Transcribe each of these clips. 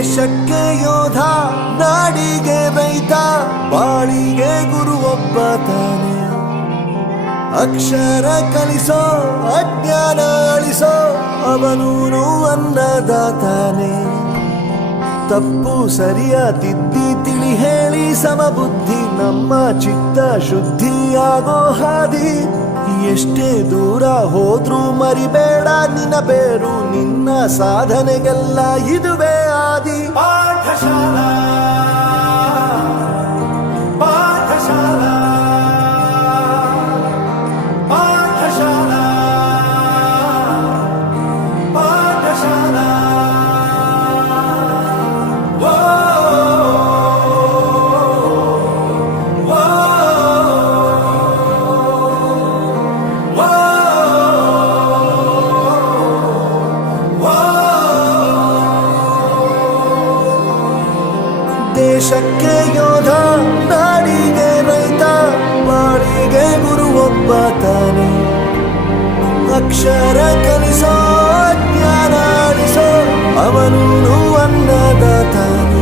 ದೇಶಕ್ಕೆ ಯೋಧ, ನಾಡಿಗೆ ರೈತ, ಬಾಳಿಗೆ ಗುರು ಒಬ್ಬ ತಾನೆ. ಅಕ್ಷರ ಕಲಿಸೋ, ಅಜ್ಞಾನ ಅಳಿಸೋ, ಅವನೂನು ಅನ್ನದಾತಾನೆ. ತಪ್ಪು ಸರಿಯ ತಿದ್ದಿ ತಿಳಿ ಹೇಳಿ ಸಮಬುದ್ಧಿ, ನಮ್ಮ ಚಿತ್ತ ಶುದ್ಧಿಯಾಗೋ ಹಾದಿ. ಎಷ್ಟೇ ದೂರ ಹೋದ್ರೂ ಮರಿಬೇಡ ನಿನ್ನ ಬೇರು, ನಿನ್ನ ಸಾಧನೆಗೆಲ್ಲ ಇದುವೇ ಆದಿ. ಪಾಠಶಾಲಾ ಪಾಠಶಾಲಾ ಪಾಠಶಾಲಾ ಪಾಠಶಾಲಾ. ದೇಶಕ್ಕೆ ಯೋಧ, ನಾಡಿಗೆ ರೈತ, ಬಾಳಿಗೆ ಗುರು ಒಬ್ಬ ತಾನೆ. ಅಕ್ಷರ ಕಲಿಸೋ, ಜ್ಞಾನ ಅಳಿಸೋ, ಅವನೂನು ಅನ್ನದಾತಾನೆ.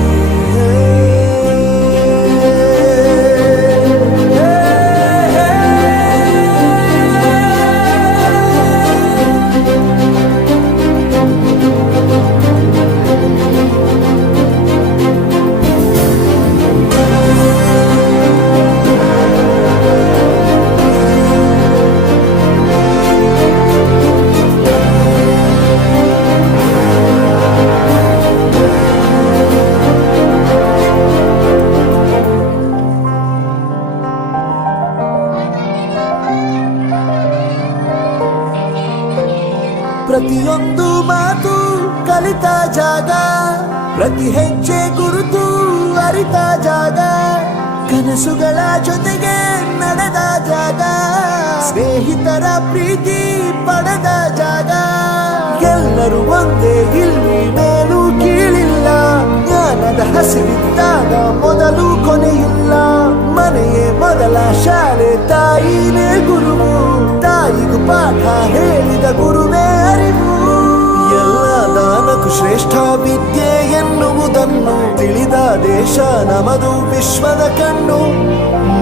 ಪ್ರತಿಯೊಂದು ಮಾತು ಕಲಿತ ಜಾಗ, ಪ್ರತಿ ಹೆಜ್ಜೆ ಗುರುತು ಅರಿತ ಜಾಗ, ಕನಸುಗಳ ಜೊತೆಗೆ ನಡೆದ ಜಾಗ, ಸ್ನೇಹಿತರ ಪ್ರೀತಿ ಪಡೆದ ಜಾಗ. ಎಲ್ಲರೂ ಒಂದೇ, ಇಲ್ಲಿ ಮೇಲೂ ಕೀಳಿಲ್ಲ, ಜ್ಞಾನದ ಹಸಿವಿದ್ದಾಗ ಮೊದಲು ಕೊನೆಯಿಲ್ಲ. ಮನೆಯೇ ಮೊದಲ ಶಾಲೆ, ತಾಯಿನೇ ಗುರುವು, ತಾಯಿಗೂ ಪಾಠ ಹೇಳಿದ ಗುರುವೇ ಅರಿವು. ಎಲ್ಲ ದಾನಕ್ಕೂ ಶ್ರೇಷ್ಠ ವಿದ್ಯೆ ಎನ್ನುವುದನ್ನು ತಿಳಿದ ದೇಶ ನಮದು, ವಿಶ್ವದ ಕಣ್ಣು.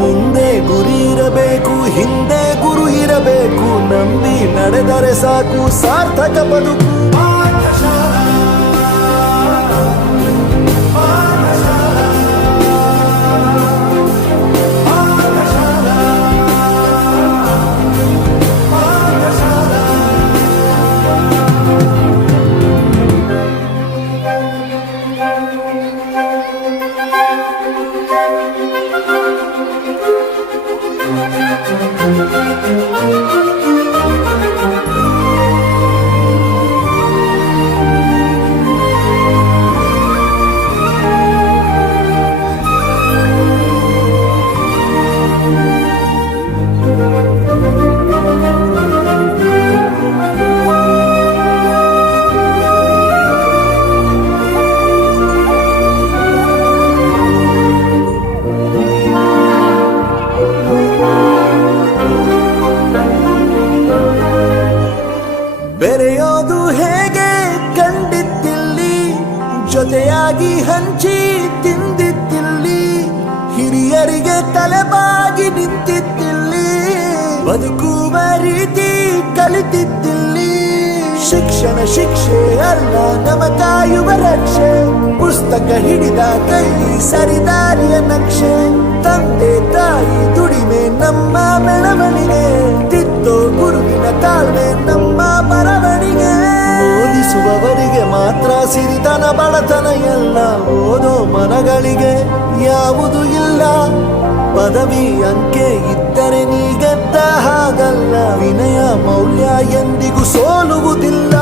ಮುಂದೆ ಗುರಿ ಇರಬೇಕು, ಹಿಂದೆ ಗುರು ಇರಬೇಕು, ನಂಬಿ ನಡೆದರೆ ಸಾಕು ಸಾರ್ಥಕ ಬದುಕು. ಬೆರೆಯೋದು ಹೇಗೆ ಕಂಡಿದ್ದಿಲ್ಲಿ, ಜೊತೆಯಾಗಿ ಹಂಚಿ ತಿಂದಿದ್ದಿಲ್ಲಿ, ಹಿರಿಯರಿಗೆ ತಲೆಬಾಗಿ ನಿಂತಿದ್ದಿಲ್ಲಿ, ಬದುಕುವ ರೀತಿ ಕಲಿತಿದ್ದಿಲ್ಲಿ. ಶಿಕ್ಷಣ ಶಿಕ್ಷೆ ಅಲ್ಲ, ನಮ ಕಾಯುವ ರಕ್ಷೆ, ಪುಸ್ತಕ ಹಿಡಿದ ಕೈ ಸರಿದಾರಿಯ ನಕ್ಷೆ. ತಂದೆ ತಾಯಿ ದುಡಿಮೆ ನಮ್ಮ ಬೆಳವಣಿಗೆ, ತಿದ್ದೋ ಗುರುವಿನ ತಾಳ್ಮೆ ನಮ್ಮ ಬರವಣಿಗೆ. ಓದಿಸುವವರಿಗೆ ಮಾತ್ರ ಸಿರಿತನ ಬಡತನ ಎಲ್ಲ, ಓದೋ ಮನಗಳಿಗೆ ಯಾವುದು ಇಲ್ಲ. ಪದವಿ ಅಂಕೆ ಇದ್ದರೆ ನೀ ಗೆದ್ದ ಹಾಗಲ್ಲ, ವಿನಯ ಮೌಲ್ಯ ಎಂದಿಗೂ ಸೋಲುವುದಿಲ್ಲ.